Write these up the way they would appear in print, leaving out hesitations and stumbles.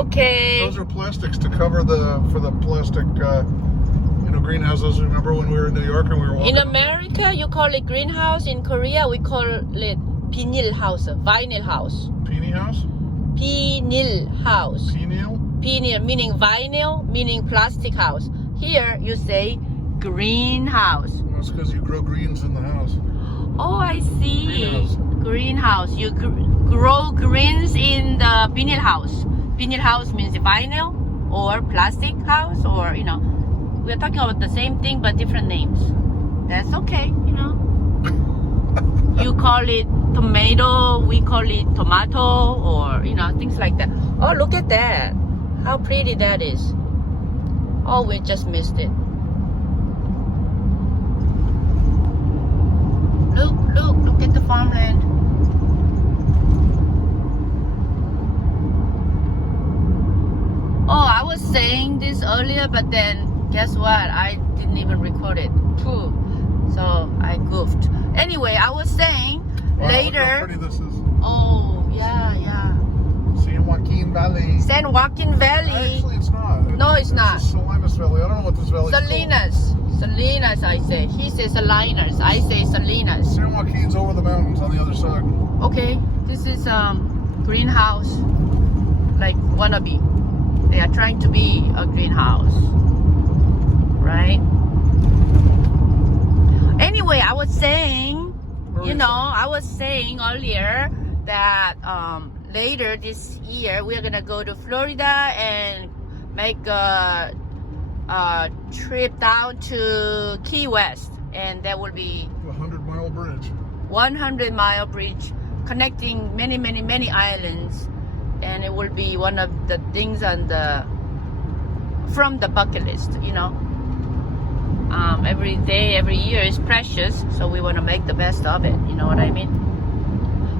Okay. Those are plastics to cover for the plastic, greenhouses. Remember when we were in New York and we were walking? In America, you call it greenhouse. In Korea, we call it vinyl house. Vinyl house. Peony house? Vinyl house. Peony? Vinyl meaning vinyl, meaning plastic house. Here, you say greenhouse. Well, that's because you grow greens in the house. Oh, I see. Greenhouse. Greenhouse. You grow greens in the vinyl house. Vinyl house means vinyl or plastic house, or we're talking about the same thing but different names. That's okay, You call it tomato, we call it tomato, or things like that. Oh, look at that. How pretty that is. Oh, we just missed it. Look at the farmland. Oh, I was saying this earlier, but then guess what? I didn't even record it. Too. So I goofed. Anyway, I was saying later. Look how pretty this is. Oh, yeah. San Joaquin Valley. San Joaquin Valley. Actually, it's not. No, it's not. Salinas Valley. I don't know what this valley is. Salinas, I say. He says Salinas. I say Salinas. San Joaquin's over the mountains on the other side. Okay, this is greenhouse, like wannabe. They are trying to be a greenhouse, right? Anyway, I was saying, I was saying earlier that later this year we're gonna go to Florida and make a trip down to Key West, and there will be 100-mile bridge. 100-mile bridge connecting many islands, and it will be one of the things from the bucket list. Every day, every year is precious, so we want to make the best of it. You know what I mean?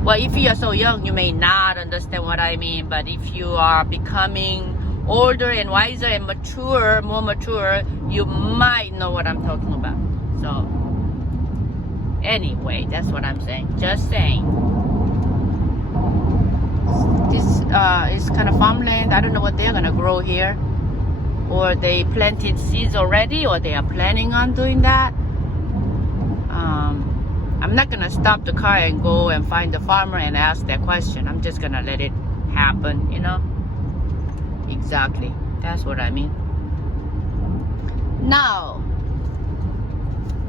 Well, if you are so young, you may not understand what I mean, but if you are becoming older and wiser and more mature, you might know what I'm talking about. So anyway, that's what I'm saying. Just saying. This is kind of farmland. I don't know what they're gonna grow here, or they planted seeds already, or they are planning on doing that. I'm not gonna stop the car and go and find the farmer and ask that question. I'm just gonna let it happen, Exactly. That's what I mean. Now,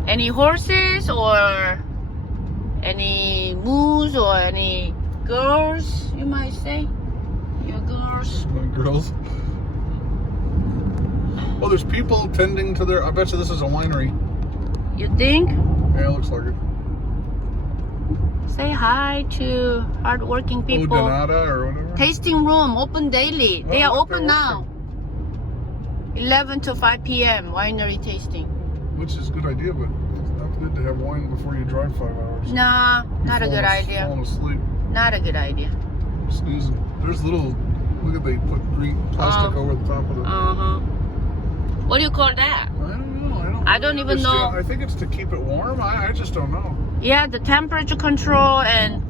any horses or any moose or any girls, you might say? Your girls? My girls. Well, there's people tending to I bet you this is a winery. You think? Yeah, it looks like it. Say hi to hardworking people. Donata or whatever. Tasting room open daily. They are open they're now. 11 to 5 p.m. winery tasting. Which is a good idea, but it's not good to have wine before you drive 5 hours. Nah, not a good idea. Falling asleep. Not a good idea. Snoozing. There's look at they put green plastic over the top of it. What do you call that? I don't know. I don't even know. I think it's to keep it warm. I just don't know. Yeah, the temperature control and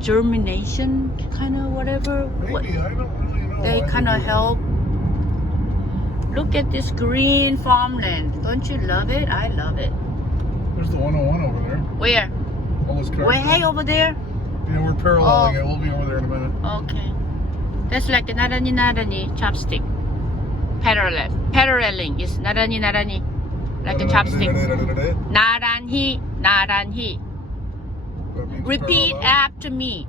germination, kind of whatever. Maybe, I don't really know. They kind of help. Look at this green farmland. Don't you love it? I love it. There's the 101 over there. Where? All those cars. Way over there? Yeah, we're paralleling it. We'll be over there in a minute. Okay. That's like a narani chopstick. Paralleling is narani. Like a chopstick. Naranhi. Repeat after me.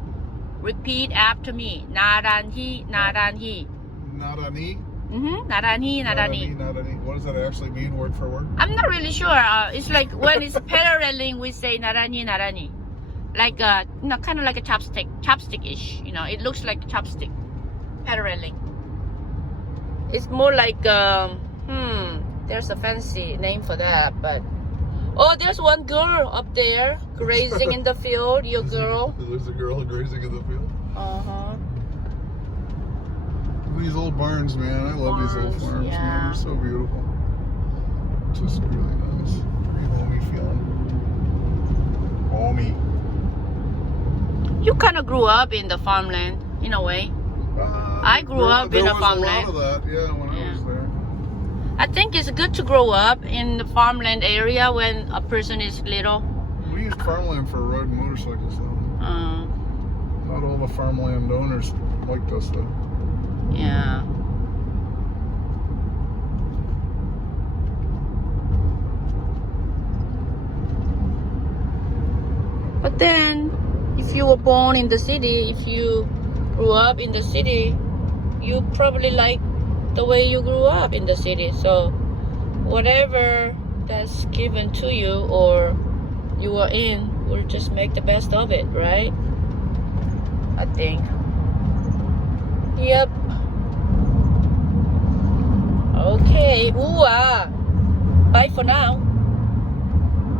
Naranhi. Narani? Narani. What does that actually mean, word for word? I'm not really sure. It's like when it's paralleling, we say narani. Like kind of like a chopstick-ish. It looks like a chopstick. Paralleling. It's more like there's a fancy name for that, but there's one girl up there grazing in the field. Your girl. There's a girl grazing in the field. These old barns, man. I love these old farms, man. They're so beautiful. Just really nice. Very homey feeling. Homey. You kind of grew up in the farmland, in a way. I grew up in a farmland. There was a lot of that, yeah, when I was there. I think it's good to grow up in the farmland area when a person is little. We used farmland for riding motorcycles, though. Not all the farmland owners liked us, though. Yeah. But then, if you were born in the city, if you grew up in the city, you probably like the way you grew up in the city. So whatever that's given to you or you are in, we'll just make the best of it, right? I think. Yep. Okay. Ooh, bye for now.